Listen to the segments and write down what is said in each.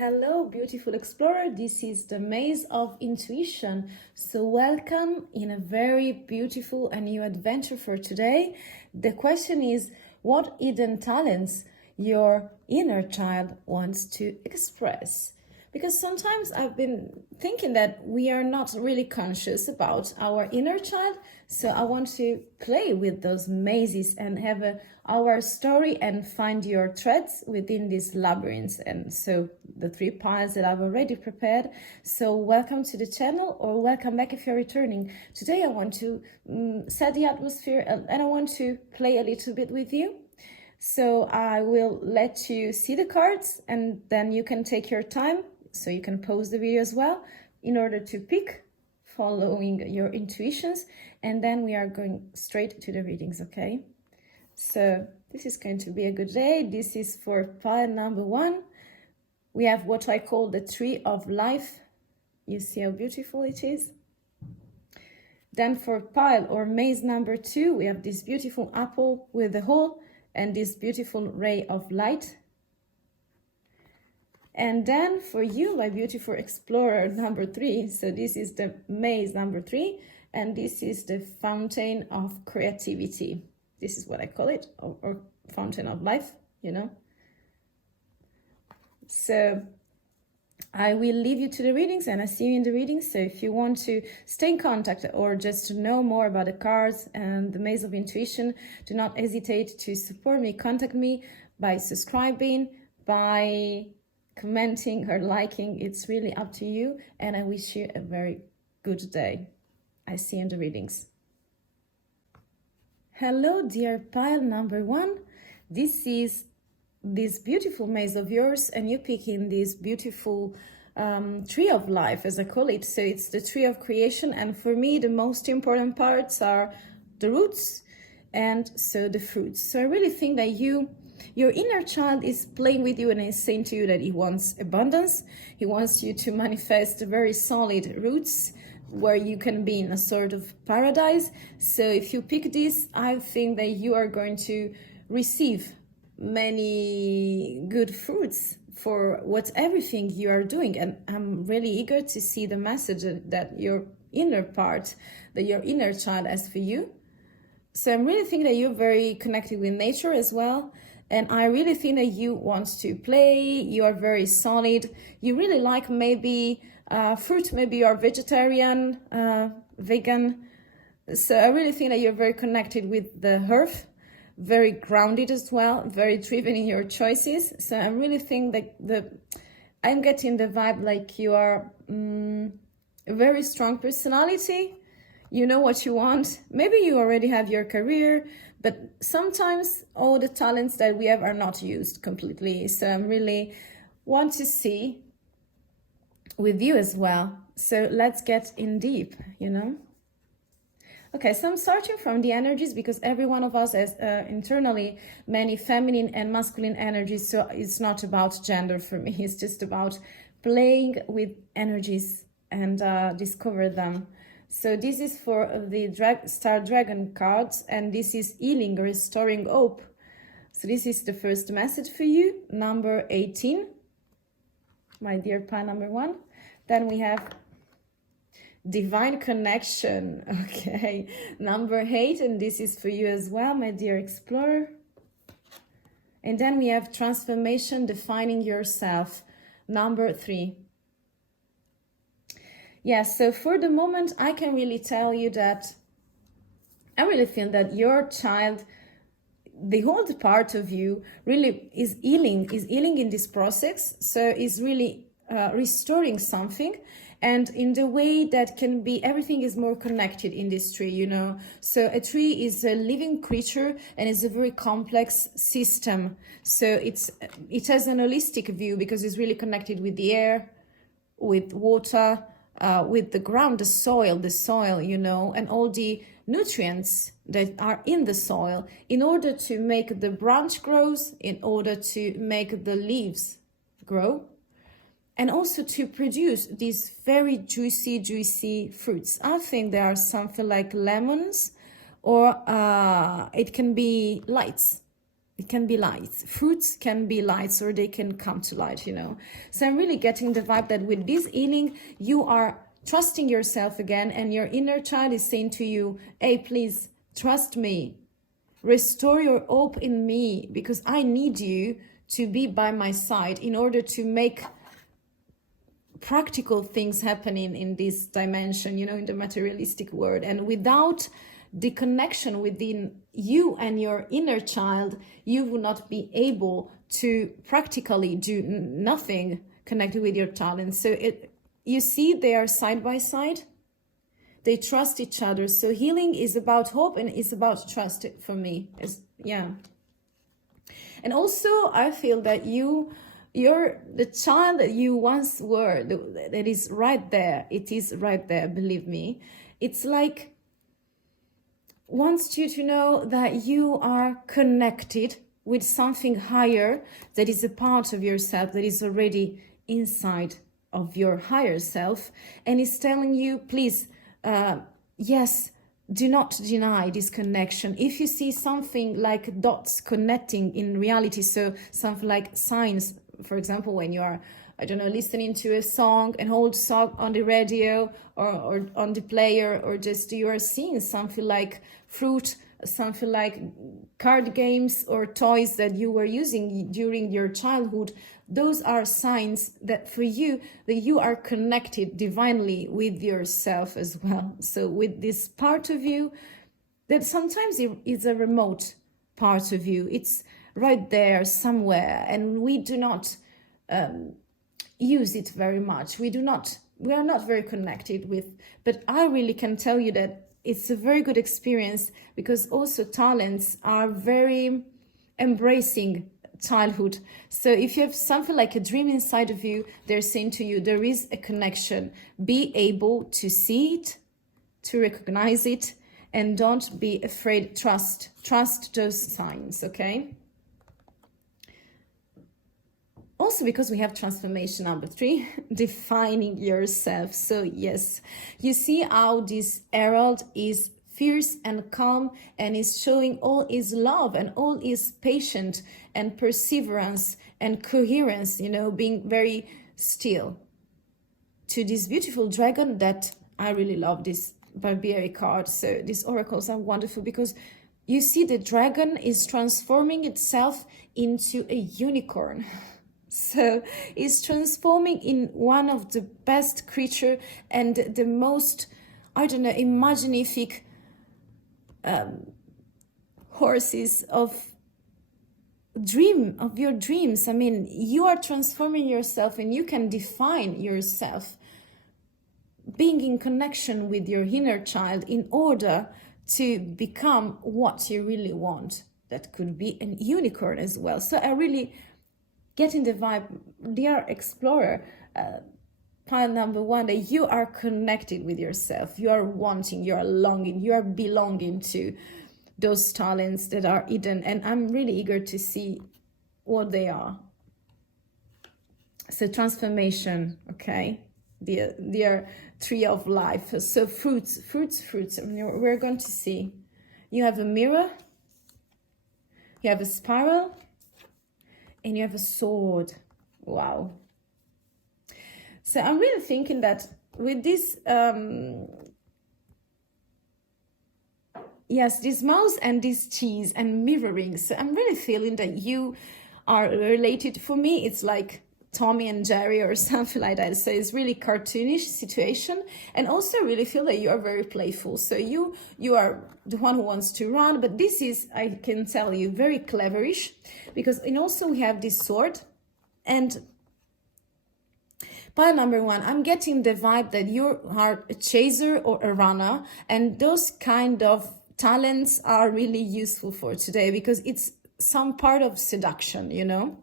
Hello, beautiful explorer. This is the Maze of Intuition. So welcome in a very beautiful and new adventure for today. The question is, what hidden talents your inner child wants to express? Because sometimes I've been thinking that we are not really conscious about our inner child. So I want to play with those mazes and have our story and find your threads within these labyrinths. And so the 3 piles that I've already prepared. So welcome to the channel, or welcome back if you're returning. Today I want to set the atmosphere and I want to play a little bit with you. So I will let you see the cards and then you can take your time. So you can pause the video as well in order to pick, following your intuitions, and then we are going straight to the readings, okay? So this is going to be a good day. This is for pile number 1. We have what I call the tree of life. You see how beautiful it is? Then for pile or maze number 2, we have this beautiful apple with a hole and this beautiful ray of light. And then for you, my beautiful explorer number 3, so this is the maze number 3, and this is the fountain of creativity. This is what I call it, or fountain of life, you know. So I will leave you to the readings and I see you in the readings. So if you want to stay in contact or just to know more about the cards and the maze of intuition, do not hesitate to support me. Contact me by subscribing, by commenting or liking. It's really up to you, and I wish you a very good day. I see you in the readings. Hello, dear pile number 1. This is this beautiful maze of yours, and you pick in this beautiful tree of life, as I call it. So it's the tree of creation, and for me the most important parts are the roots and so the fruits. So I really think that your inner child is playing with you and is saying to you that he wants abundance. He wants you to manifest very solid roots where you can be in a sort of paradise. So if you pick this, I think that you are going to receive many good fruits for everything you are doing. And I'm really eager to see the message that your inner part, that your inner child has for you. So I'm really thinking that you're very connected with nature as well. And I really think that you want to play, you are very solid, you really like maybe fruit, maybe you're vegetarian, vegan. So I really think that you're very connected with the earth, very grounded as well, very driven in your choices. So I really think that I'm getting the vibe like you are a very strong personality. You know what you want. Maybe you already have your career, but sometimes all the talents that we have are not used completely. So I really want to see with you as well. So let's get in deep, you know. Okay, so I'm starting from the energies because every one of us has internally many feminine and masculine energies. So it's not about gender for me. It's just about playing with energies and discover them. So this is for the Star Dragon cards, and this is healing, restoring hope. So this is the first message for you, number 18, my dear pile number 1. Then we have divine connection, okay, number 8, and this is for you as well, my dear explorer. And then we have transformation, defining yourself, number 3. Yes, so for the moment, I can really tell you that I really feel that your child, the whole part of you really is healing in this process. So is really restoring something, and in the way that can be, everything is more connected in this tree, you know. So a tree is a living creature and it's a very complex system. So it has an holistic view because it's really connected with the air, with water, with the ground, the soil, you know, and all the nutrients that are in the soil in order to make the branch grows, in order to make the leaves grow, and also to produce these very juicy fruits. I think there are something like lemons, or it can be lights, It can be lights. Fruits can be lights, or they can come to light, you know. So I'm really getting the vibe that with this healing, you are trusting yourself again, and your inner child is saying to you, hey, please trust me. Restore your hope in me, because I need you to be by my side in order to make practical things happening in this dimension, you know, in the materialistic world. And without the connection within you and your inner child, you will not be able to practically do nothing connected with your talent. So you see, they are side by side. They trust each other. So healing is about hope and it's about trust for me. Yeah. And also I feel that you're the child that you once were, that is right there. It is right there, believe me. It's like wants you to know that you are connected with something higher that is a part of yourself, that is already inside of your higher self, and is telling you, please, yes, do not deny this connection. If you see something like dots connecting in reality, so something like signs, for example, when you are, I don't know, listening to a song, an old song on the radio or on the player, or just you are seeing something like fruit, something like card games or toys that you were using during your childhood, those are signs that for you, that you are connected divinely with yourself as well. So with this part of you that sometimes is a remote part of you, it's right there somewhere, and we do not use it very much. We are not very connected with, but I really can tell you that it's a very good experience, because also talents are very embracing childhood. So if you have something like a dream inside of you, they're saying to you, there is a connection. Be able to see it, to recognize it, and don't be afraid. Trust those signs, okay? Also, because we have transformation number 3, defining yourself. So yes, you see how this herald is fierce and calm, and is showing all his love and all his patience and perseverance and coherence, you know, being very still. To this beautiful dragon that I really love, this Barbieri card. So these oracles are wonderful, because you see the dragon is transforming itself into a unicorn. So it's transforming in one of the best creature and the most, I don't know, imaginative horses of your dreams. I mean, you are transforming yourself, and you can define yourself being in connection with your inner child in order to become what you really want. That could be a unicorn as well. So I really getting the vibe, dear explorer, pile number 1, that you are connected with yourself. You are wanting, you are longing, you are belonging to those talents that are hidden. And I'm really eager to see what they are. So transformation, okay? Dear tree of life. So fruits. I mean, we're going to see. You have a mirror. You have a spiral. And you have a sword. Wow. So I'm really thinking that with this, yes, this mouse and this cheese and mirroring. So I'm really feeling that you are related. For me, it's like Tommy and Jerry or something like that. So it's really cartoonish situation. And also really feel that you are very playful. So you are the one who wants to run, but this is, I can tell you, very cleverish, because, and also we have this sword. And pile number 1, I'm getting the vibe that you are a chaser or a runner, and those kind of talents are really useful for today, because it's some part of seduction, you know,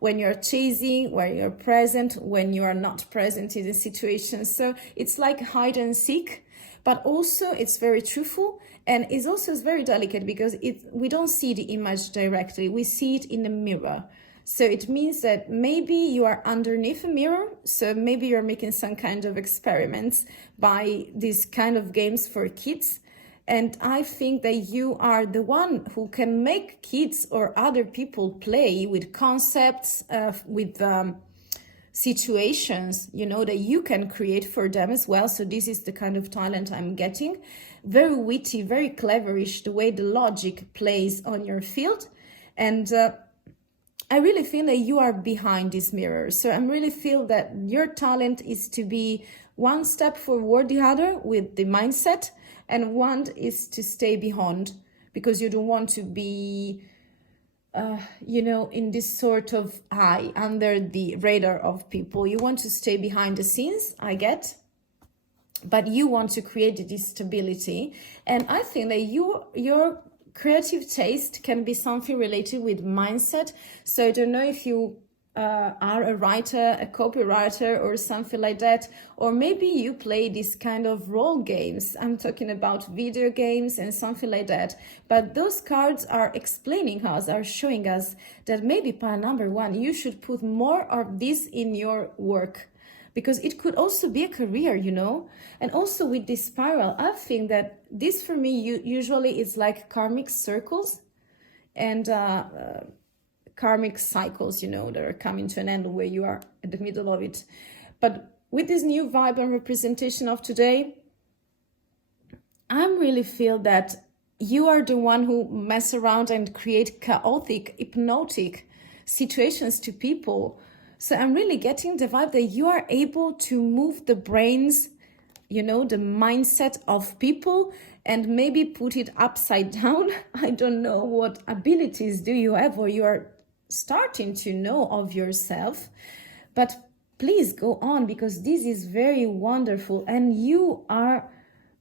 when you're chasing, when you're present, when you are not present in the situation. So it's like hide and seek, but also it's very truthful, and it's also very delicate, because we don't see the image directly, we see it in the mirror. So it means that maybe you are underneath a mirror, so maybe you're making some kind of experiments by these kind of games for kids, And I think that you are the one who can make kids or other people play with concepts, with situations, you know, that you can create for them as well. So this is the kind of talent I'm getting. Very witty, very cleverish, the way the logic plays on your field. And I really feel that you are behind this mirror. So I really feel that your talent is to be one step forward the other with the mindset, and one is to stay behind, because you don't want to be you know, in this sort of eye under the radar of people. You want to stay behind the scenes, I get, but you want to create this stability. And I think that your creative taste can be something related with mindset. So I don't know if you are a writer, a copywriter, or something like that, or maybe you play this kind of role games. I'm talking about video games and something like that. But those cards are explaining us, are showing us that maybe pile number one, you should put more of this in your work, because it could also be a career, you know. And also with this spiral, I think that this for me usually is like karmic circles and karmic cycles, you know, that are coming to an end where you are at the middle of it. But with this new vibe and representation of today, I really feel that you are the one who mess around and create chaotic, hypnotic situations to people. So I'm really getting the vibe that you are able to move the brains, you know, the mindset of people, and maybe put it upside down. I don't know what abilities do you have, or you are starting to know of yourself, but please go on, because this is very wonderful and you are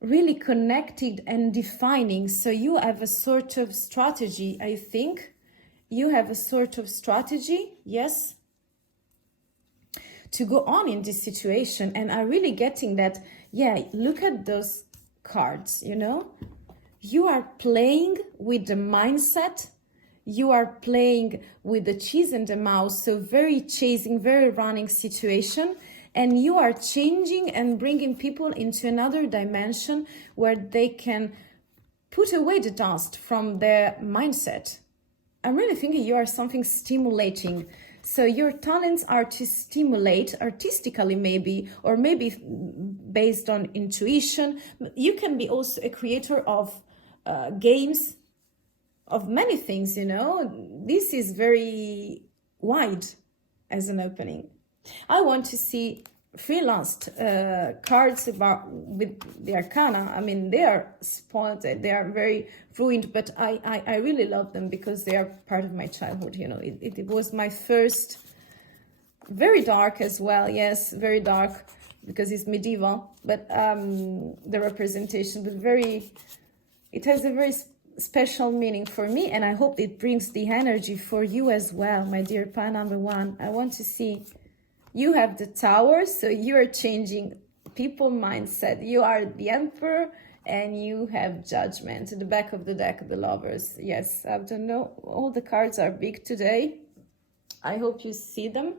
really connected and defining. So you have a sort of strategy. I think you have a sort of strategy, yes, to go on in this situation. And I'm really getting that, yeah, look at those cards, you know, you are playing with the mindset. You are playing with the cheese and the mouse, so very chasing, very running situation. And you are changing and bringing people into another dimension where they can put away the dust from their mindset. I'm really thinking you are something stimulating. So your talents are to stimulate artistically maybe, or maybe based on intuition. You can be also a creator of games, of many things, you know. This is very wide as an opening. I want to see freelance cards about with the arcana. I mean, they are spoiled, they are very ruined, but I really love them because they are part of my childhood, you know. It was my first, very dark as well, yes, very dark, because it's medieval, but the representation, but very, it has a very special meaning for me, and I hope it brings the energy for you as well, my dear pile number one. I want to see you have the Tower, so you are changing people mindset. You are the Emperor, and you have Judgment. At the back of the deck, the Lovers. Yes, I don't know, all the cards are big today. I hope you see them.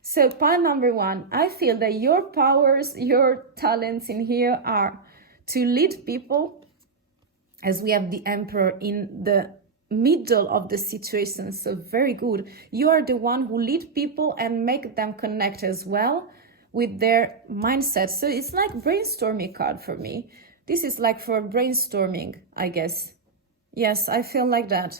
So pile number one, I feel that your powers, your talents in here are to lead people, as we have the Emperor in the middle of the situation. So very good. You are the one who lead people and make them connect as well with their mindset. So it's like brainstorming card for me. This is like for brainstorming, I guess. Yes, I feel like that.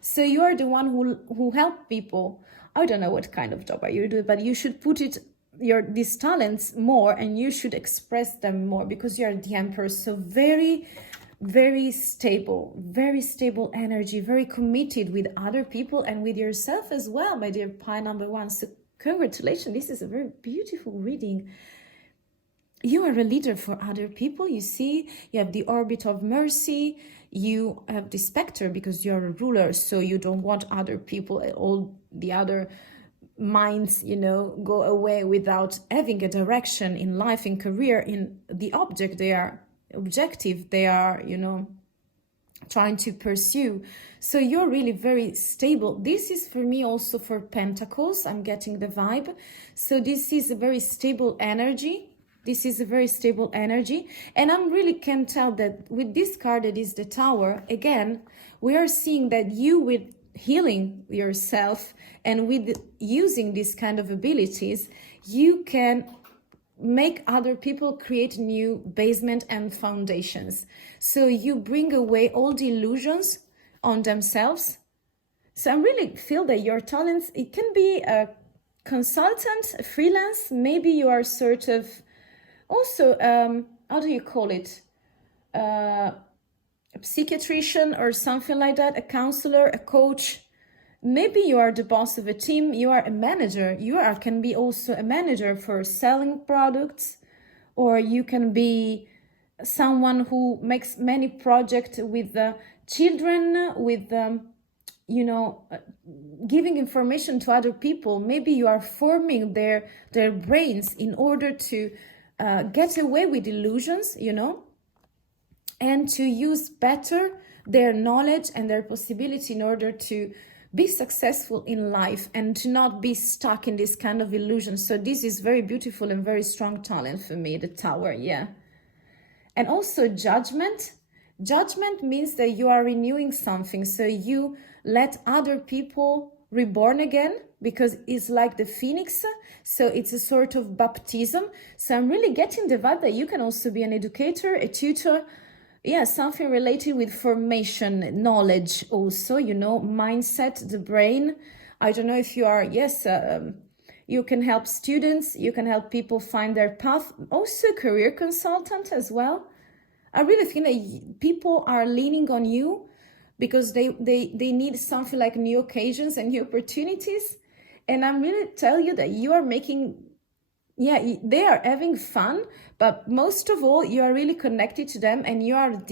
So you are the one who help people. I don't know what kind of job are you doing, but you should put it these talents more, and you should express them more, because you are the Emperor. So very stable energy, very committed with other people and with yourself as well, my dear pile number one. So congratulations, this is a very beautiful reading. You are a leader for other people. You see, you have the orbit of mercy, you have the specter because you're a ruler, so you don't want other people, all the other minds, you know, go away without having a direction in life, in career, in the object they are objective they are, you know, trying to pursue. So you're really very stable. This is for me also for Pentacles. I'm getting the vibe. So this is a very stable energy. This is a very stable energy. And I'm really can tell that with this card that is the Tower, again, we are seeing that you with healing yourself and with using these kind of abilities, you can make other people create new basement and foundations. So you bring away all the illusions on themselves. So I really feel that your talents, it can be a consultant, a freelance, maybe you are sort of also, how do you call it? A psychiatrician or something like that, a counselor, a coach. Maybe you are the boss of a team, you are a manager, can be also a manager for selling products, or you can be someone who makes many projects with the children, with giving information to other people. Maybe you are forming their brains in order to get away with illusions, and to use better their knowledge and their possibility in order to be successful in life and to not be stuck in this kind of illusion. So this is very beautiful and very strong talent for me, the Tower, yeah. And also judgment. Judgment means that you are renewing something. So you let other people reborn again, because it's like the phoenix. So it's a sort of baptism. So I'm really getting the vibe that you can also be an educator, a tutor, yeah, something related with formation, knowledge also, mindset, the brain. I don't know if you are, yes, you can help students, you can help people find their path, also career consultant as well. I really think that people are leaning on you because they need something like new occasions and new opportunities. And I'm really tell you that you are making, yeah, they are having fun, but most of all, you are really connected to them, and you are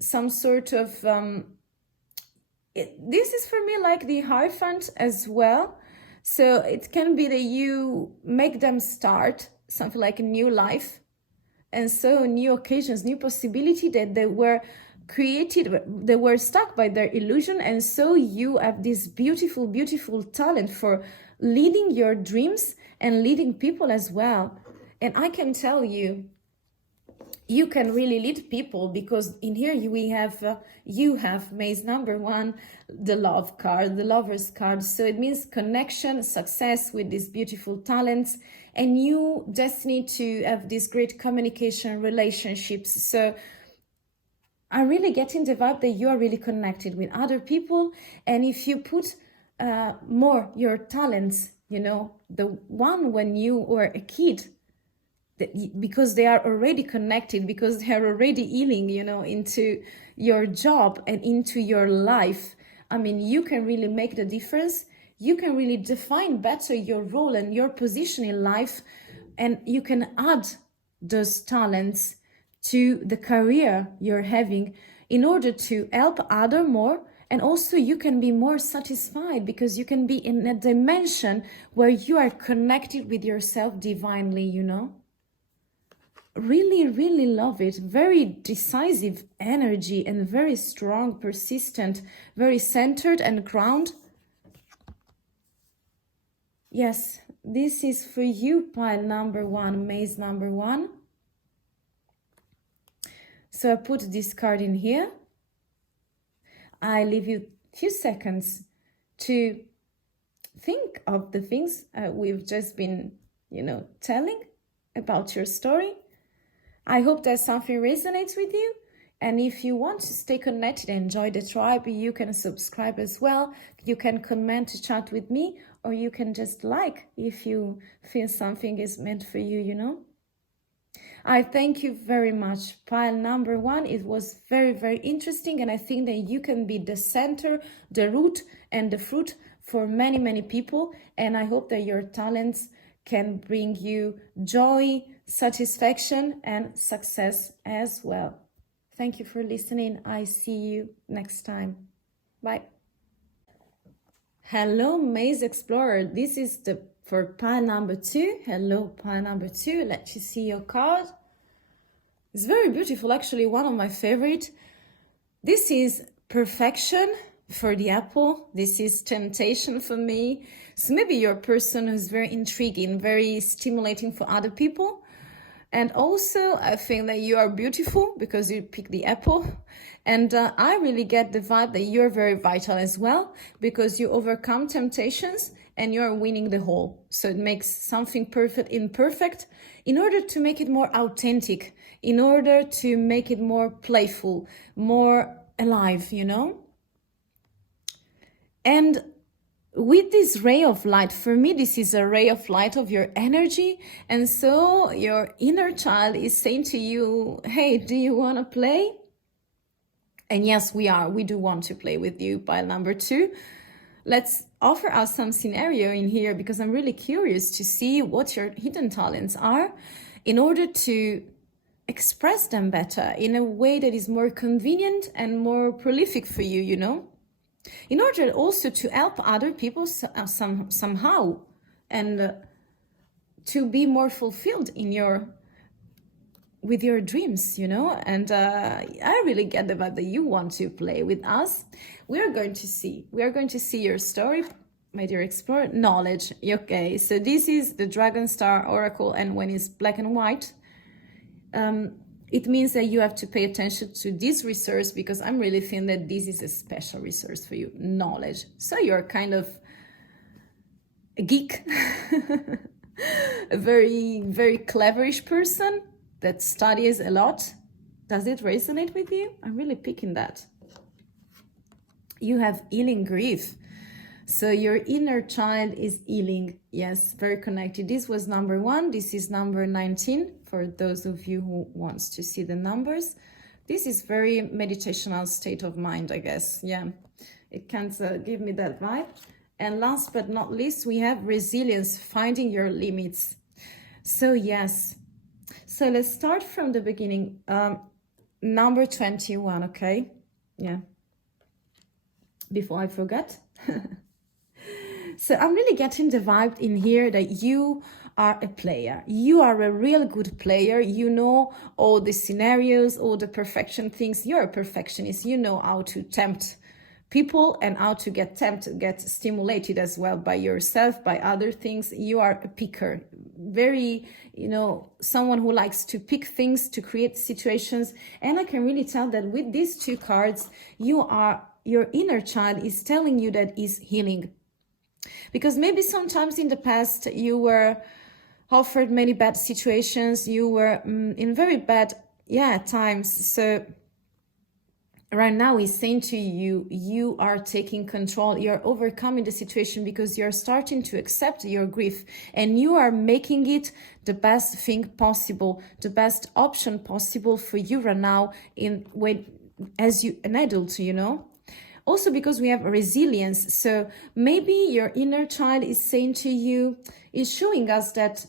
some sort of, this is for me like the Hierophant as well. So it can be that you make them start something like a new life. And so new occasions, new possibility that they were created, they were stuck by their illusion. And so you have this beautiful, beautiful talent for leading your dreams and leading people as well. And I can tell you, you can really lead people, because in here you have maze number 1, the love card, the lover's card. So it means connection, success with these beautiful talents, and you destiny to have these great communication relationships. So I really get in the vibe that you are really connected with other people. And if you put more your talents, the one when you were a kid, because they are already connected, because they are already healing, into your job and into your life. I mean, you can really make the difference. You can really define better your role and your position in life. And you can add those talents to the career you're having in order to help other more. And also you can be more satisfied because you can be in a dimension where you are connected with yourself divinely, Really, really love it. Very decisive energy and very strong, persistent, very centered and grounded. Yes, this is for you, pile number 1, maze number 1. So I put this card in here. I leave you a few seconds to think of the things we've just been, telling about your story. I hope that something resonates with you. And if you want to stay connected and enjoy the tribe, you can subscribe as well. You can comment to chat with me, or you can just like if you feel something is meant for you, I thank you very much. Pile number 1, it was very, very interesting. And I think that you can be the center, the root and the fruit for many, many people. And I hope that your talents can bring you joy, satisfaction and success as well. Thank you for listening. I see you next time. Bye. Hello, Maze Explorer. This is for pile number 2. Hello, pile number 2. Let you see your card. It's very beautiful, actually, one of my favorite. This is perfection for the apple. This is temptation for me. So maybe you're a person who's very intriguing, very stimulating for other people. And also, I think that you are beautiful because you pick the apple. And I really get the vibe that you're very vital as well because you overcome temptations and you're winning the whole. So it makes something perfect imperfect in order to make it more authentic, in order to make it more playful, more alive, you know? And with this ray of light, for me, this is a ray of light of your energy. And so your inner child is saying to you, hey, do you want to play? And yes, we do want to play with you, pile number 2. Let's offer us some scenario in here because I'm really curious to see what your hidden talents are in order to express them better in a way that is more convenient and more prolific for you, you know? In order also to help other people somehow and to be more fulfilled with your dreams, you know. And I really get the vibe that you want to play with us. We are going to see your story, my dear explorer. Knowledge. Okay, so this is the Dragon Star Oracle, and when it's black and white, it means that you have to pay attention to this resource because I'm really feeling that this is a special resource for you. Knowledge. So you're kind of a geek, a very, very cleverish person that studies a lot. Does it resonate with you? I'm really picking that. You have healing grief. So your inner child is healing. Yes, very connected. This was number 1. This is number 19 for those of you who wants to see the numbers. This is very meditational state of mind, I guess. Yeah, it can give me that vibe. And last but not least, we have resilience, finding your limits. So yes. So let's start from the beginning. Number 21, okay? Yeah. Before I forget. So I'm really getting the vibe in here that you are a player. You are a real good player. You know all the scenarios, all the perfection things. You're a perfectionist. You know how to tempt people and how to get stimulated as well by yourself, by other things. You are a picker. Very, you know, someone who likes to pick things, to create situations. And I can really tell that with these 2 cards, your inner child is telling you that is healing. Because maybe sometimes in the past you were offered many bad situations, you were in very bad times. So right now he's saying to you, you are taking control, you're overcoming the situation because you're starting to accept your grief and you are making it the best thing possible, the best option possible for you right now as an adult, you know. Also because we have resilience. So maybe your inner child is saying to you, is showing us that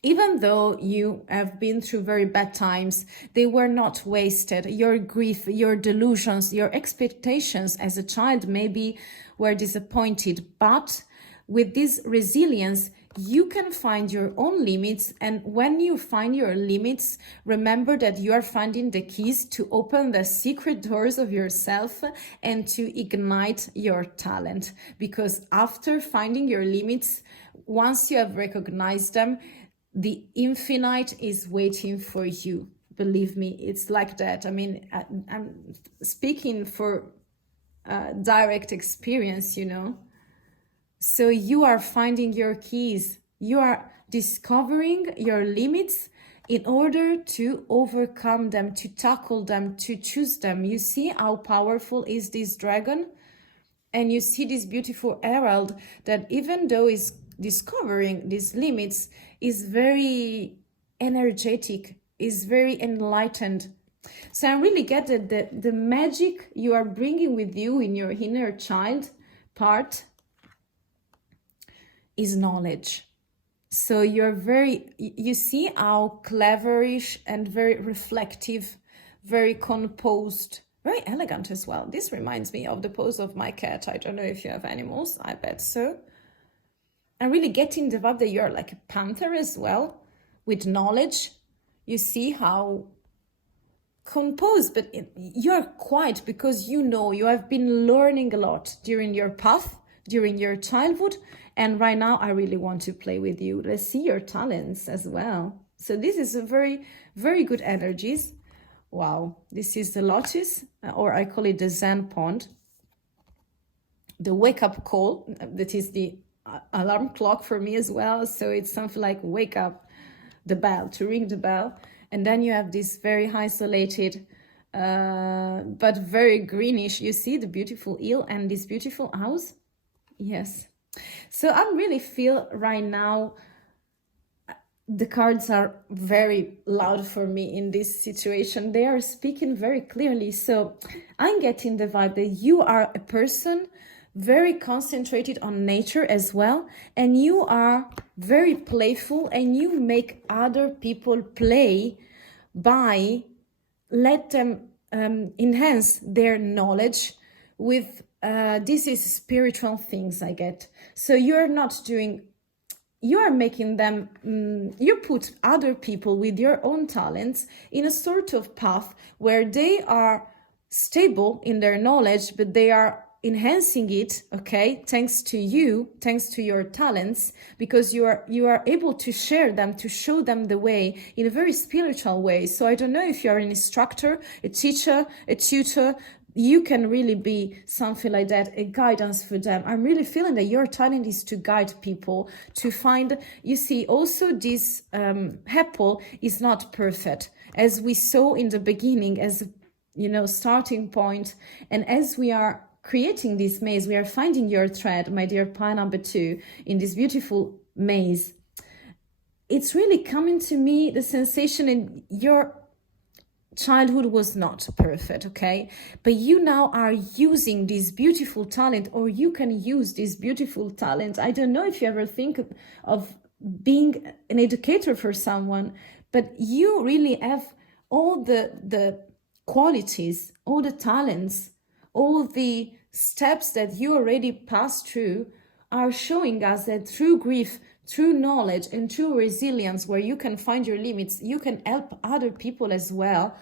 even though you have been through very bad times, they were not wasted. Your grief, your delusions, your expectations as a child maybe were disappointed. But with this resilience, you can find your own limits. And when you find your limits, remember that you are finding the keys to open the secret doors of yourself and to ignite your talent. Because after finding your limits, once you have recognized them, the infinite is waiting for you. Believe me, it's like that. I mean, I'm speaking for direct experience, you know. So you are finding your keys. You are discovering your limits in order to overcome them, to tackle them, to choose them. You see how powerful is this dragon? And you see this beautiful herald that even though is discovering these limits, is very energetic, is very enlightened. So I really get that the magic you are bringing with you in your inner child part is knowledge. So you see how cleverish and very reflective, very composed, very elegant as well. This reminds me of the pose of my cat. I don't know if you have animals, I bet so. I'm really getting the vibe that you're like a panther as well, with knowledge. You see how composed, but you're quiet because you know you have been learning a lot during your path, during your childhood, And right now, I really want to play with you. Let's see your talents as well. So this is a very, very good energies. Wow, this is the lotus, or I call it the Zen pond. The wake-up call, that is the alarm clock for me as well. So it's something like wake up, the bell, to ring the bell. And then you have this very isolated, but very greenish. You see the beautiful eel and this beautiful house? Yes. So I really feel right now, the cards are very loud for me in this situation. They are speaking very clearly. So I'm getting the vibe that you are a person very concentrated on nature as well, and you are very playful, and you make other people play by let them enhance their knowledge with this is spiritual things I get. So you're not doing, you are making them, you put other people with your own talents in a sort of path where they are stable in their knowledge, but they are enhancing it, okay, thanks to you, thanks to your talents, because you are able to share them, to show them the way in a very spiritual way. So I don't know if you're an instructor, a teacher, a tutor, you can really be something like that, a guidance for them. I'm really feeling that your talent is to guide people to find, you see, also this apple is not perfect, as we saw in the beginning, as, you know, starting point. And as we are creating this maze, we are finding your thread, my dear pile number 2, in this beautiful maze. It's really coming to me, the sensation in your childhood was not perfect, okay? But you now are using this beautiful talent, or you can use this beautiful talent. I don't know if you ever think of being an educator for someone, but you really have all the qualities, all the talents, all the steps that you already passed through are showing us that through grief, through knowledge, and through resilience, where you can find your limits, you can help other people as well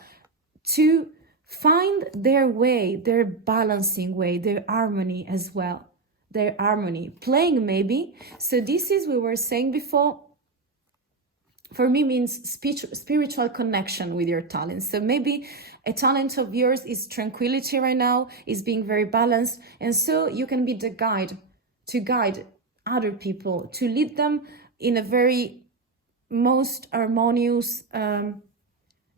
to find their way, their balancing way, their harmony as well, their harmony, playing maybe. So this is, we were saying before, for me means spiritual connection with your talents. So maybe a talent of yours is tranquility right now, is being very balanced. And so you can be the guide, to guide other people, to lead them in a very most harmonious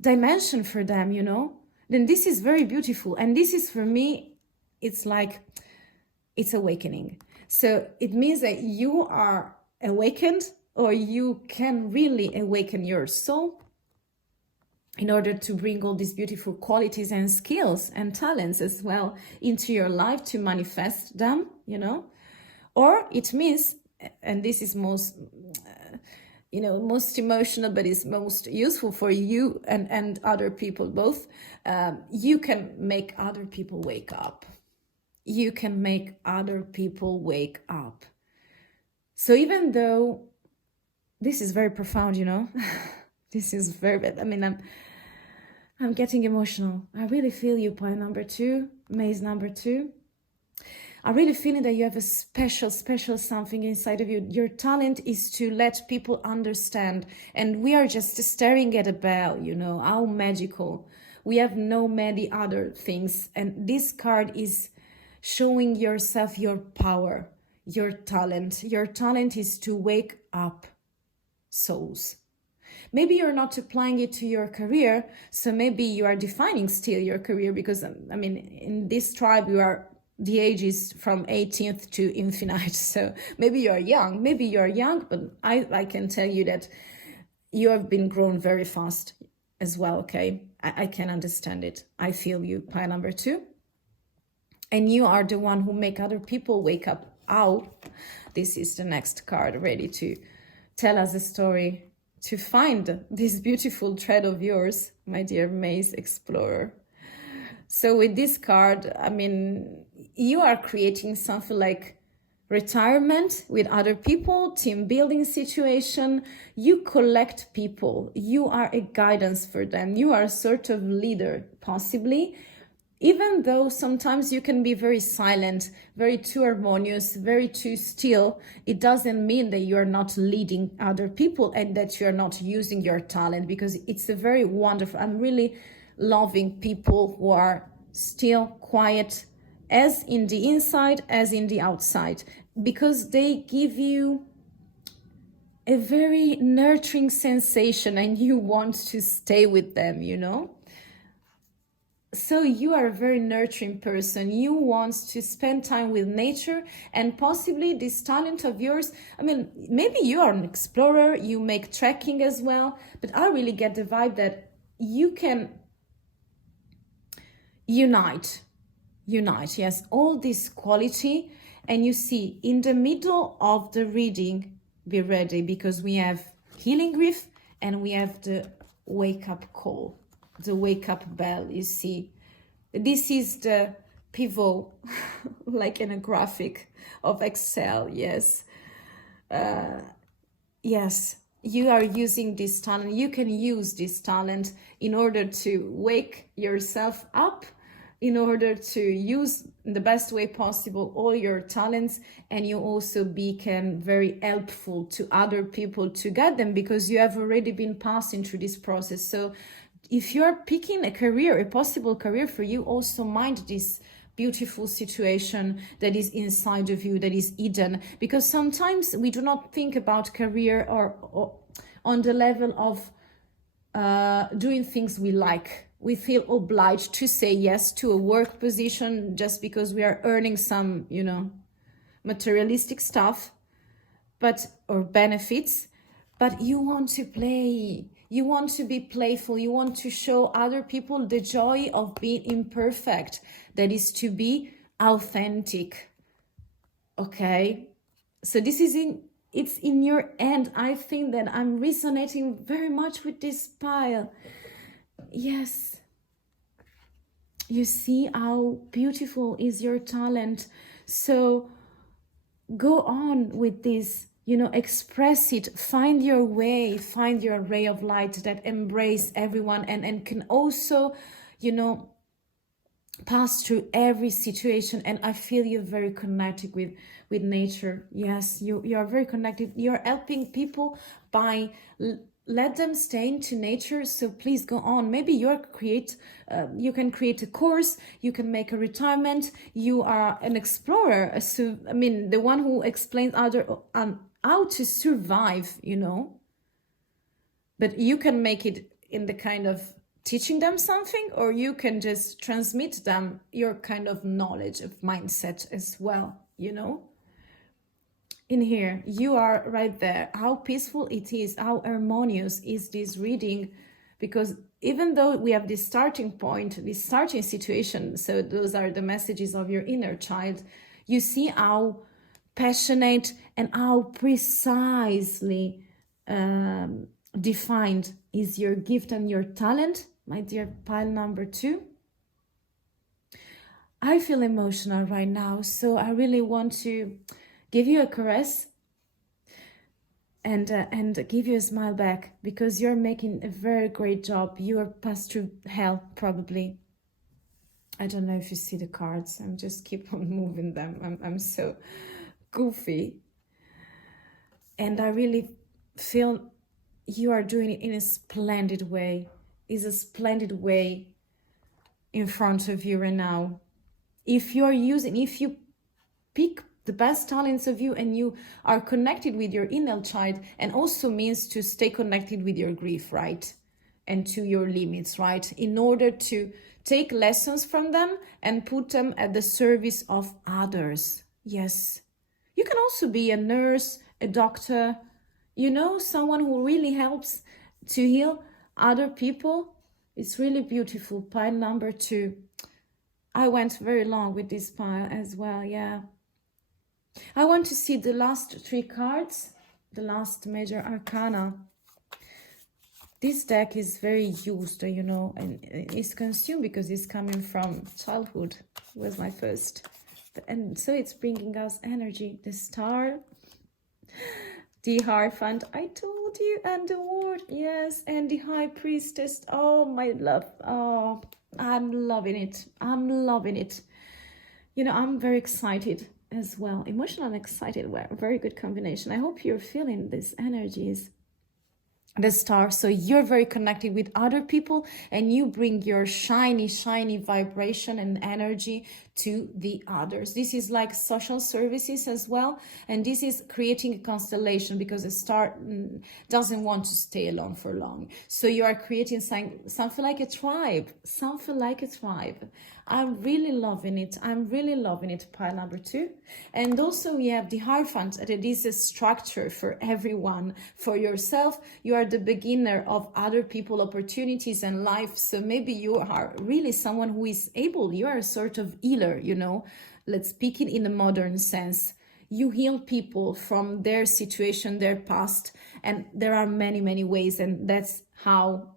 dimension for them, you know. Then this is very beautiful. And this is, for me, it's like, it's awakening. So it means that you are awakened, or you can really awaken your soul in order to bring all these beautiful qualities and skills and talents as well into your life, to manifest them, you know. Or it means, and this is most, you know, most emotional, but is most useful for you and other people both, you can make other people wake up. You can make other people wake up. So even though this is very profound, you know, this is very, I mean, I'm getting emotional. I really feel you, pile number 2, maze number 2. I really feel that you have a special something inside of you. Your talent is to let people understand. And we are just staring at a bell, you know, how magical. We have no many other things. And this card is showing yourself your power, your talent. Your talent is to wake up souls. Maybe you're not applying it to your career, so maybe you are defining still your career, because I mean, in this tribe you are, the age is from 18th to infinite. So maybe you are young, but I can tell you that you have been grown very fast as well, okay? I can understand it. I feel you, pile number 2. And you are the one who make other people wake up. Ow. This is the next card, ready to tell us a story, to find this beautiful thread of yours, my dear Maze Explorer. So with this card, I mean, you are creating something like retirement with other people, team building situation. You collect people. You are a guidance for them. You are a sort of leader, possibly. even though sometimes you can be very silent, very too harmonious, very too still, it doesn't mean that you're not leading other people and that you're not using your talent, because it's a very wonderful, I'm really loving people who are still quiet, as in the inside as in the outside, because they give you a very nurturing sensation and you want to stay with them, you know? So you are a very nurturing person. You want to spend time with nature, and possibly this talent of yours, I mean, maybe you are an explorer, you make trekking as well, but I really get the vibe that you can unite, yes, all this quality. And you see, in the middle of the reading, be ready, because we have healing grief and we have the wake up call, the wake up bell. You see, this is the pivot like in a graphic of Excel. Yes, yes, you are using this talent. You can use this talent in order to wake yourself up, in order to use in the best way possible all your talents, and you also become very helpful to other people to get them, because you have already been passing through this process. So if you're picking a career, a possible career for you, also mind this beautiful situation that is inside of you, that is hidden, because sometimes we do not think about career or on the level of doing things we like. We feel obliged to say yes to a work position just because we are earning some, you know, materialistic stuff, or benefits. But you want to play, you want to be playful, you want to show other people the joy of being imperfect, that is to be authentic. Okay, so this is it's in your end. I think that I'm resonating very much with this pile. Yes, you see how beautiful is your talent. So go on with this, you know, express it, find your way, find your ray of light that embrace everyone and can also, you know, pass through every situation. And I feel you're very connected with nature. Yes, you are very connected. You're helping people by let them stay into nature. So please go on. Maybe you can create a course, you can make a retirement. You are an explorer, so I mean the one who explains other how to survive, you know. But you can make it in the kind of teaching them something, or you can just transmit them your kind of knowledge of mindset as well, you know. In here, you are right there. How peaceful it is, how harmonious is this reading, because even though we have this starting point, this starting situation, so those are the messages of your inner child, you see how passionate and how precisely defined is your gift and your talent, my dear pile number 2. I feel emotional right now, so I really want to give you a caress and give you a smile back, because you're making a very great job. You are passed through hell, probably. I don't know if you see the cards. I'm just keep on moving them. I'm so goofy. And I really feel you are doing it in a splendid way. Is a splendid way in front of you right now. If you pick the best talents of you and you are connected with your inner child, and also means to stay connected with your grief, right? And to your limits, right? In order to take lessons from them and put them at the service of others. Yes. You can also be a nurse, a doctor, you know, someone who really helps to heal other people. It's really beautiful. Pile number 2. I went very long with this pile as well, yeah. I want to see the last 3 cards, the last major arcana. This deck is very used, you know, and it's consumed because it's coming from childhood. It was my first. And so it's bringing us energy. The Star, the Hierophant, I told you, and the Ward, yes, and the High Priestess. Oh, my love. Oh, I'm loving it. I'm loving it. You know, I'm very excited as well. Emotional and excited were a very good combination. I hope you're feeling these energies. The star, so you're very connected with other people and you bring your shiny vibration and energy to the others. This is like social services as well, and this is creating a constellation because a star doesn't want to stay alone for long. So you are creating something like a tribe, I'm really loving it. I'm really loving it, pile number 2. And also we have the Hierophant. It is a structure for everyone, for yourself. You are the beginner of other people, opportunities and life. So maybe you are really someone who is able, you are a sort of healer, you know, let's speak it in a modern sense. You heal people from their situation, their past, and there are many ways, and that's how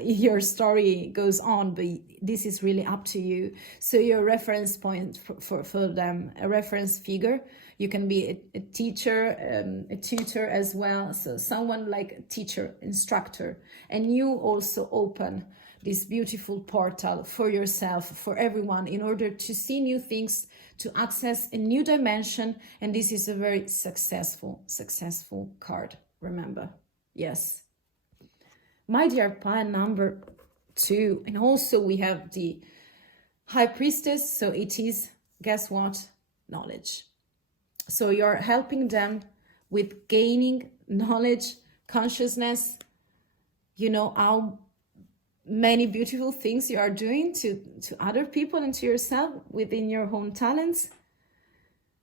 your story goes on, but this is really up to you. So your reference point for them, a reference figure. You can be a teacher, a tutor as well. So someone like a teacher, instructor, and you also open this beautiful portal for yourself, for everyone, in order to see new things, to access a new dimension. And this is a very successful card, remember. Yes. My dear pile number 2, and also we have the High Priestess, so it is, guess what, knowledge. So you're helping them with gaining knowledge, consciousness, you know, how many beautiful things you are doing to other people and to yourself within your own talents.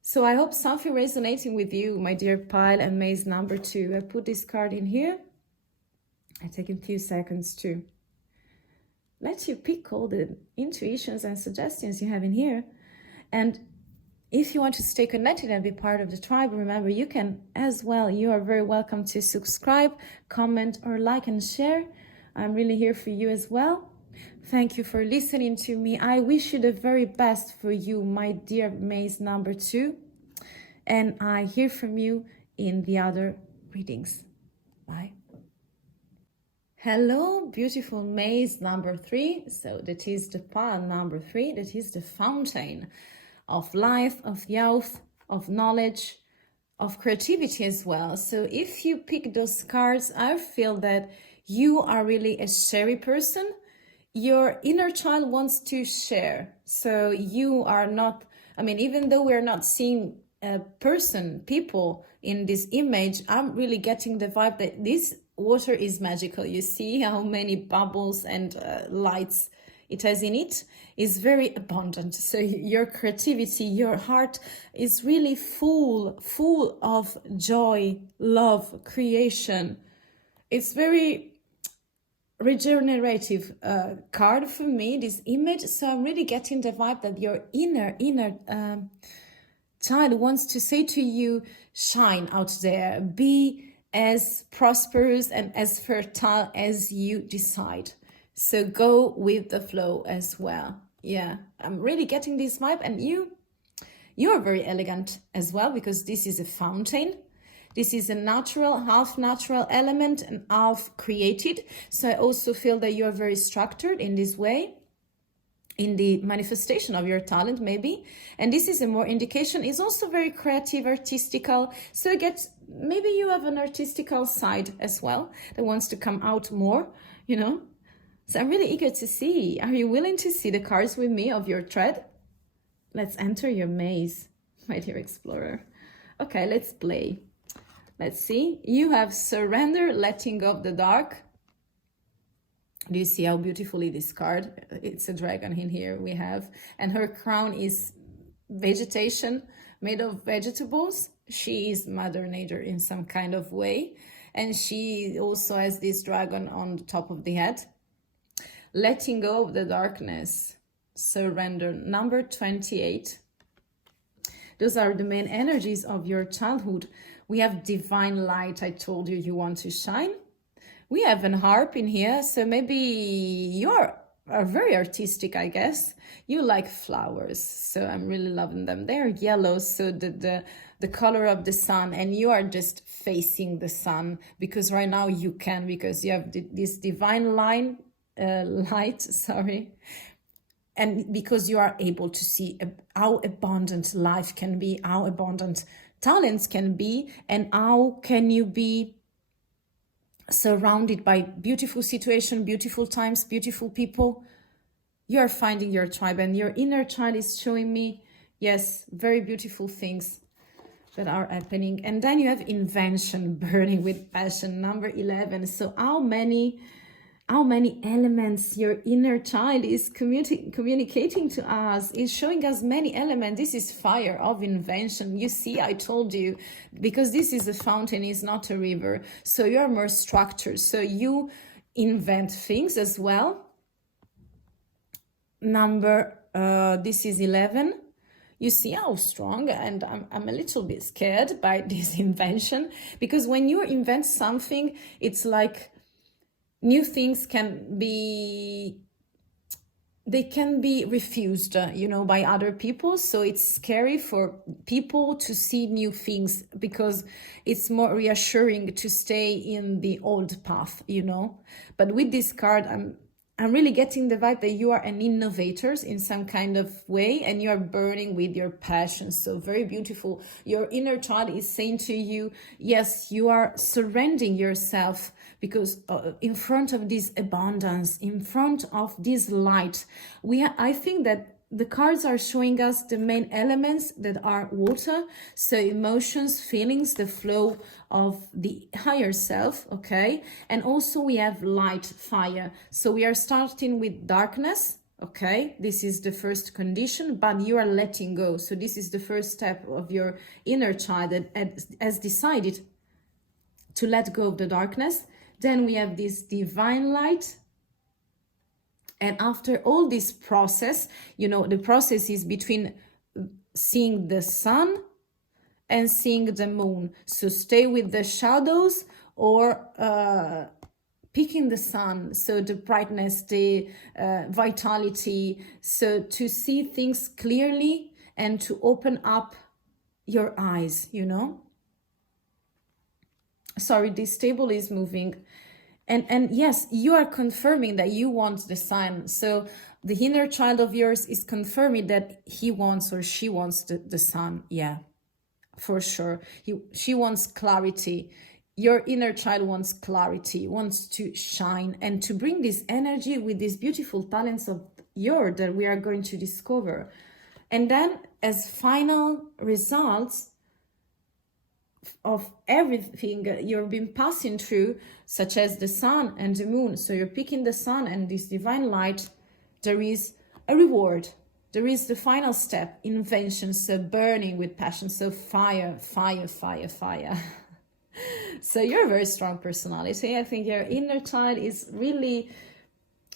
So I hope something resonating with you, my dear pile and maze number 2. I put this card in here. I take a few seconds to let you pick all the intuitions and suggestions you have in here. And if you want to stay connected and be part of the tribe, remember you can as well. You are very welcome to subscribe, comment, or like and share. I'm really here for you as well. Thank you for listening to me. I wish you the very best for you, my dear maze number 2. And I hear from you in the other readings. Bye. Hello, beautiful maze number 3. So that is the pile number 3. That is the fountain of life, of youth, of knowledge, of creativity as well. So if you pick those cards, I feel that you are really a sharing person. Your inner child wants to share. So you are not, I mean, even though we're not seeing a person, people in this image, I'm really getting the vibe that this water is magical. You see how many bubbles and lights it has in it is very abundant. So your creativity, your heart is really full of joy, love, creation. It's very regenerative card for me, this image. So I'm really getting the vibe that your inner child wants to say to you, shine out there, be as prosperous and as fertile as you decide. So go with the flow as well. Yeah, I'm really getting this vibe. And you are very elegant as well, because this is a fountain. This is a natural, half natural element and half created. So I also feel that you are very structured in this way, in the manifestation of your talent maybe. And this is a more indication, is also very creative, artistical. So it gets, maybe you have an artistical side as well that wants to come out more, you know. So I'm really eager to see. Are you willing to see the cards with me of your thread? Let's enter your maze, my dear explorer. Okay, let's play. Let's see. You have surrender, letting go of the dark. Do you see how beautifully this card? It's a dragon in here we have. And her crown is vegetation, made of vegetables. She is Mother Nature in some kind of way. And she also has this dragon on the top of the head. Letting go of the darkness. Surrender. Number 28. Those are the main energies of your childhood. We have divine light. I told you you want to shine. We have an harp in here. So maybe you're very artistic, I guess. You like flowers. So I'm really loving them. They're yellow. So the color of the sun, and you are just facing the sun, because right now you can, because you have this divine line light, sorry. And because you are able to see how abundant life can be, how abundant talents can be, and how can you be surrounded by beautiful situations, beautiful times, beautiful people. You are finding your tribe, and your inner child is showing me, yes, very beautiful things that are happening. And then you have invention, burning with passion, number 11. So how many elements your inner child is communicating to us, is showing us many elements. This is fire of invention. You see, I told you, because this is a fountain, is not a river. So you are more structured. So you invent things as well. This is 11. You see how strong, and I'm a little bit scared by this invention, because when you invent something, it's like new things can be refused, by other people. So it's scary for people to see new things, because it's more reassuring to stay in the old path, But with this card, I'm really getting the vibe that you are an innovator in some kind of way, and you are burning with your passion. So very beautiful. Your inner child is saying to you, yes, you are surrendering yourself, because in front of this abundance, in front of this light, I think that the cards are showing us the main elements that are water, so emotions, feelings, the flow of the higher self, okay? And also we have light, fire. So we are starting with darkness, okay? This is the first condition, but you are letting go. So this is the first step of your inner child that has decided to let go of the darkness. Then we have this divine light. And after all this process, the process is between seeing the sun and seeing the moon. So stay with the shadows or picking the sun. So the brightness, the vitality. So to see things clearly and to open up your eyes, Sorry, this table is moving. And yes, you are confirming that you want the sun. So the inner child of yours is confirming that he wants or she wants the sun. Yeah, for sure. She wants clarity. Your inner child wants clarity, wants to shine and to bring this energy with these beautiful talents of yours that we are going to discover. And then as final results of everything you've been passing through, such as the sun and the moon, so you're picking the sun and this divine light, there is a reward. There is the final step, invention, so burning with passion, so fire. So you're a very strong personality. I think your inner child is really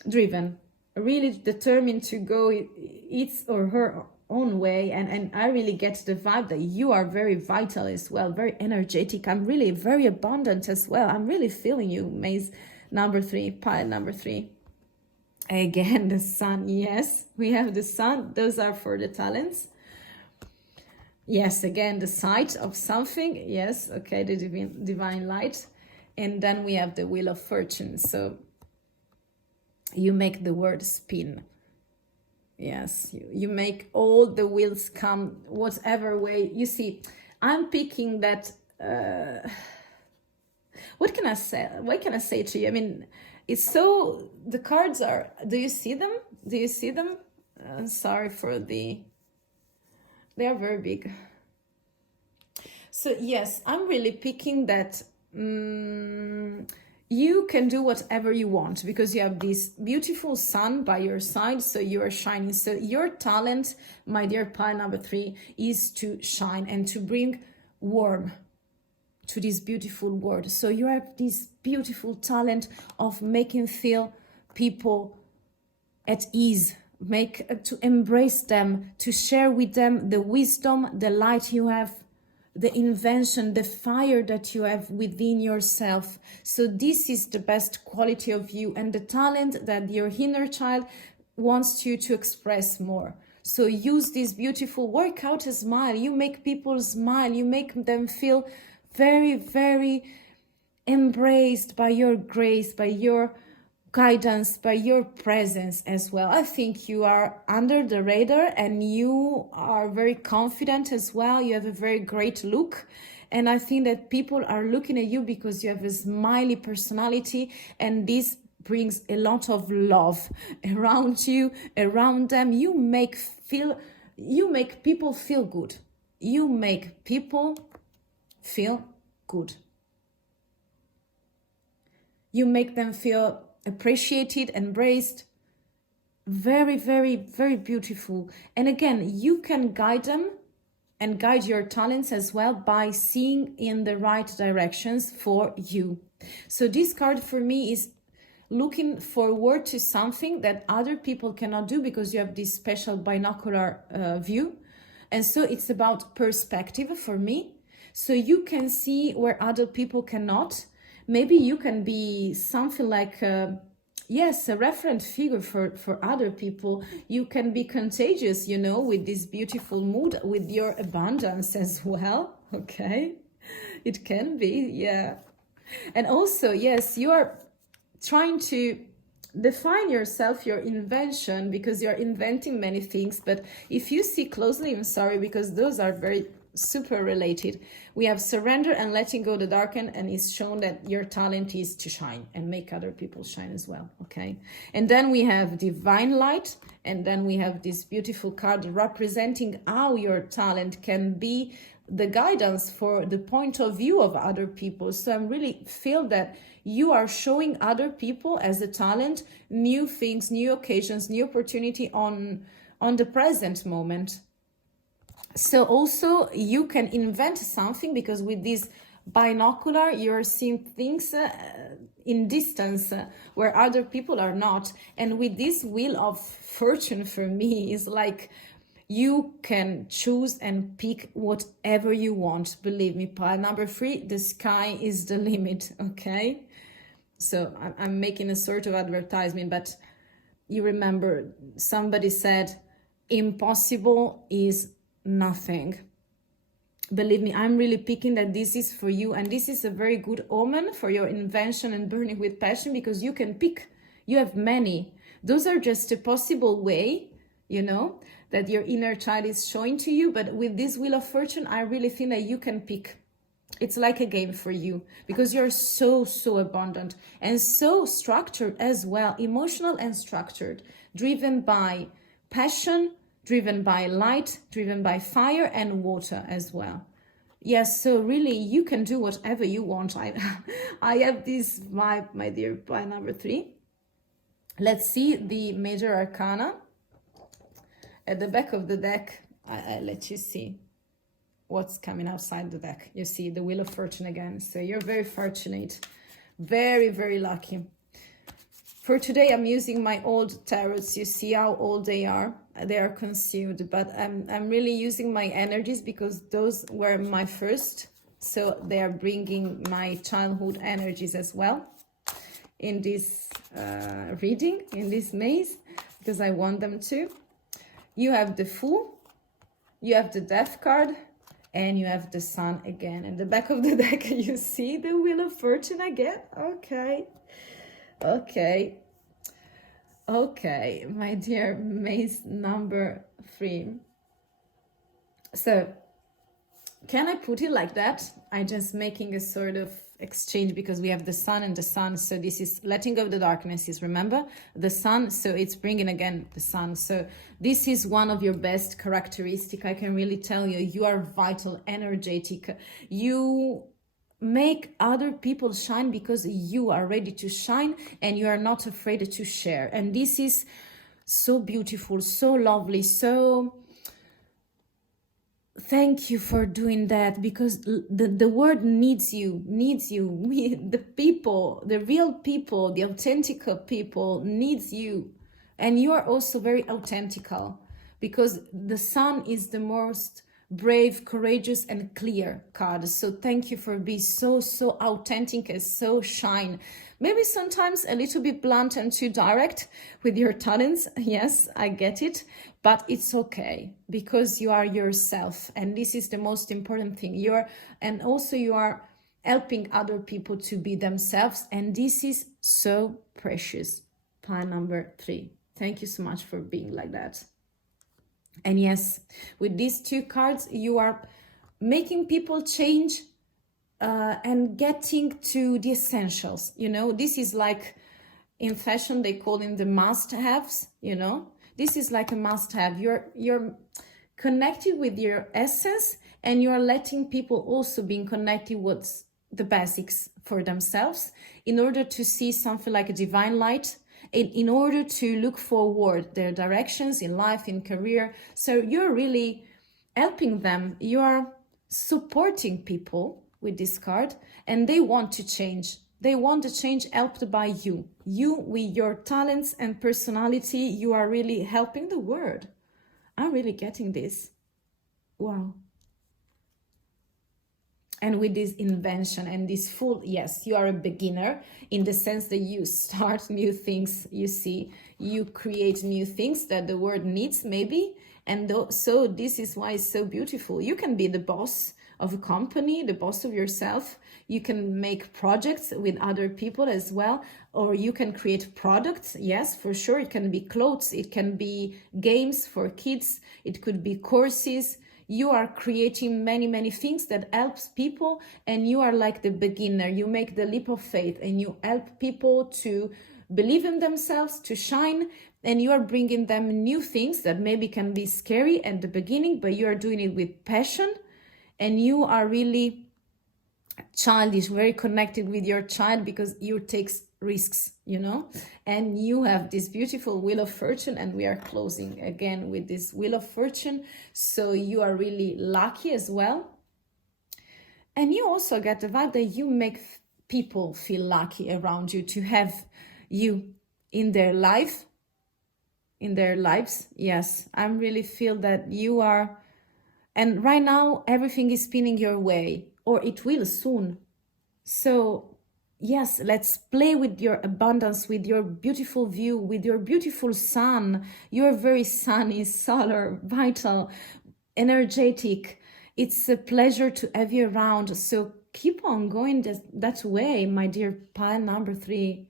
driven, really determined to go its or her own way, and I really get the vibe that you are very vital as well, very energetic. I'm really very abundant as well. I'm really feeling you, maze number 3, pile number 3. Again, the sun. Yes, we have the sun. Those are for the talents. Yes, again, the sight of something. Yes, okay, the divine light. And then we have the wheel of fortune. So you make the word spin. Yes, you make all the wheels come whatever way. You see, I'm picking that. What can I say? What can I say to you? I mean, it's so, the cards are, do you see them? Do you see them? Sorry for they are very big. So yes, I'm really picking that you can do whatever you want, because you have this beautiful sun by your side, so you are shining. So your talent, my dear pile number 3, is to shine and to bring warmth to this beautiful world. So you have this beautiful talent of making feel people at ease, to embrace them, to share with them the wisdom, the light you have, the invention, the fire that you have within yourself. So this is the best quality of you and the talent that your inner child wants you to express more. So use this beautiful, work out a smile. You make people smile. You make them feel very, very embraced by your grace, by your guidance, by your presence as well. I think you are under the radar and you are very confident as well. You have a very great look. And I think that people are looking at you because you have a smiley personality, and this brings a lot of love around you, around them. You make people feel good. You make people feel good. You make them feel appreciated, embraced. Very, very, very beautiful. And again, you can guide them and guide your talents as well by seeing in the right directions for you. So this card for me is looking forward to something that other people cannot do because you have this special binocular view. And so it's about perspective for me. So you can see where other people cannot. Maybe you can be something like, yes, a referent figure for other people. You can be contagious, you know, with this beautiful mood, with your abundance as well. Okay, it can be, yeah. And also, yes, you are trying to define yourself, your invention, because you're inventing many things. But if you see closely, I'm sorry, because those are very super related. We have surrender and letting go the darken, and it's shown that your talent is to shine and make other people shine as well. Okay, and then we have divine light, and then we have this beautiful card representing how your talent can be the guidance for the point of view of other people. So I really feel that you are showing other people as a talent new things, new occasions, new opportunity on the present moment. So also you can invent something, because with this binocular you're seeing things in distance where other people are not. And with this wheel of fortune, for me, is like you can choose and pick whatever you want. Believe me, pile number 3, the sky is the limit. Okay, so I'm making a sort of advertisement, but you remember somebody said impossible is nothing. Believe me, I'm really picking that this is for you, and this is a very good omen for your invention and burning with passion, because you can pick. You have many. Those are just a possible way, you know, that your inner child is showing to you. But with this wheel of fortune, I really think that you can pick. It's like a game for you, because you're so abundant and so structured as well, emotional and structured, driven by passion, driven by light, driven by fire and water as well. Yes, so really you can do whatever you want. I have this vibe, my dear, by number 3. Let's see the major arcana. At the back of the deck, I let you see what's coming outside the deck. You see the wheel of fortune again. So you're very fortunate, very, very lucky. For today, I'm using my old tarots. You see how old they are. They are consumed, but I'm really using my energies because those were my first. So they are bringing my childhood energies as well in this reading, in this maze, because I want them to. You have the Fool, you have the Death card, and you have the Sun again. In the back of the deck, you see the Wheel of Fortune again. Okay, my dear maze number 3. So, can I put it like that? I'm just making a sort of exchange, because we have the Sun and the Sun. So this is letting go of the darknesses, remember? The Sun, so it's bringing again the Sun. So this is one of your best characteristics. I can really tell you, you are vital, energetic. You make other people shine because you are ready to shine and you are not afraid to share. And this is so beautiful, so lovely, so thank you for doing that, because the world needs you. We, the people, the real people, the authentic people needs you. And you are also very authentical, because the Sun is the most brave, courageous and clear card. So thank you for being so authentic and so shine. Maybe sometimes a little bit blunt and too direct with your talents. Yes, I get it, but it's okay, because you are yourself, and this is the most important thing. You are helping other people to be themselves, and this is so precious. pile number 3. Thank you so much for being like that. And yes, with these 2 cards, you are making people change and getting to the essentials. You know, this is like in fashion, they call them the must-haves, you know. This is like a must-have. You're connected with your essence, and you're letting people also being connected with the basics for themselves in order to see something like a divine light, in order to look forward their directions in life, in career. So you're really helping them. You are supporting people with this card, and they want to change. They want to change helped by you. You, with your talents and personality, you are really helping the world. I'm really getting this. Wow. And with this invention and this full, yes, you are a beginner in the sense that you start new things. You see, you create new things that the world needs, maybe. And so this is why it's so beautiful. You can be the boss of a company, the boss of yourself. You can make projects with other people as well, or you can create products. Yes, for sure. It can be clothes, it can be games for kids, it could be courses. You are creating many things that helps people, and you are like the beginner. You make the leap of faith and you help people to believe in themselves, to shine, and you are bringing them new things that maybe can be scary at the beginning, but you are doing it with passion, and you are really childish, very connected with your child, because you take risks, you know. And you have this beautiful wheel of fortune, and we are closing again with this wheel of fortune. So you are really lucky as well, and you also get the vibe that you make people feel lucky around you to have you in their life, in their lives. Yes, I really feel that you are, and right now everything is spinning your way, or it will soon. So yes, let's play with your abundance, with your beautiful view, with your beautiful sun. You're very sunny, solar, vital, energetic. It's a pleasure to have you around. So keep on going that way, my dear pile number 3.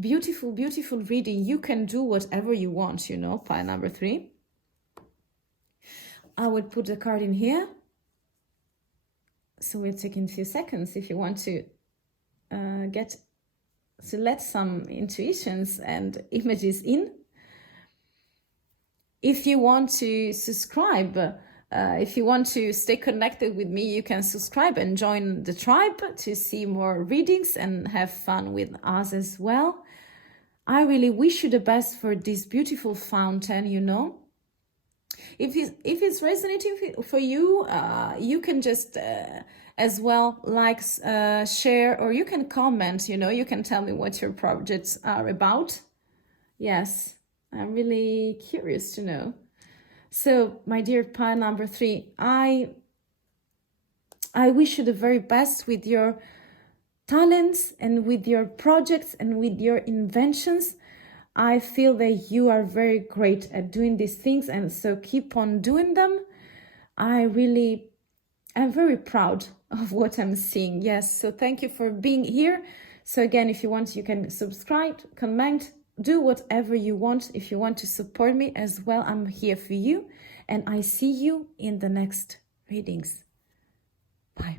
Beautiful, beautiful reading. You can do whatever you want, you know, pile number 3. I would put the card in here. So we're taking a few seconds if you want to let some intuitions and images in. If you want to subscribe, if you want to stay connected with me, you can subscribe and join the tribe to see more readings and have fun with us as well. I really wish you the best for this beautiful fountain, you know. If it's resonating for you, you can just as well like, share, or you can comment, you know. You can tell me what your projects are about. Yes, I'm really curious to know. So, my dear pile number 3, I wish you the very best with your talents and with your projects and with your inventions. I feel that you are very great at doing these things, and so keep on doing them. I'm very proud of what I'm seeing. Yes, so thank you for being here. So again, if you want, you can subscribe, comment, do whatever you want. If you want to support me as well, I'm here for you, and I see you in the next readings. Bye.